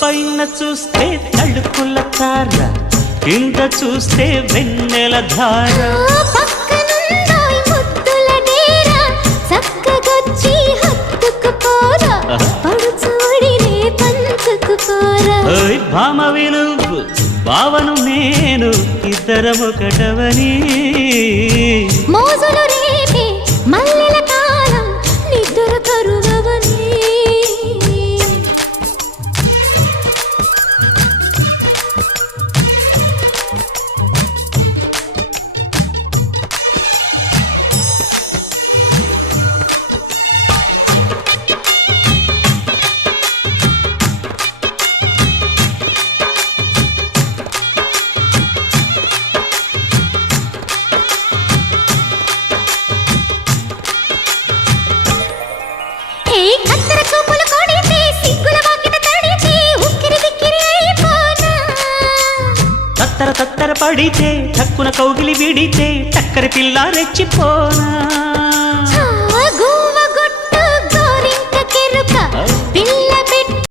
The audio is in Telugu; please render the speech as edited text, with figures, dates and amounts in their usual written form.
పైన చూస్తే తడుకుల తార, కింద చూస్తే వెన్నెల ధార. పక్కనుందోయ్ ముద్దుల డేరా, చక్కగొచ్చి హత్తుకుపోరా, పడుచూడినే పంచుకుపోరా. భామవి నువ్వు భావను నేను, ఇద్దరమొకటవని. మోజులు రేపే మల్లెల కాలం, నిద్ర కరువవని. తత్తర తత్తర పడితే, చక్కున కౌగిలి విడితే, చక్కరి పిల్ల రెచ్చిపోనా.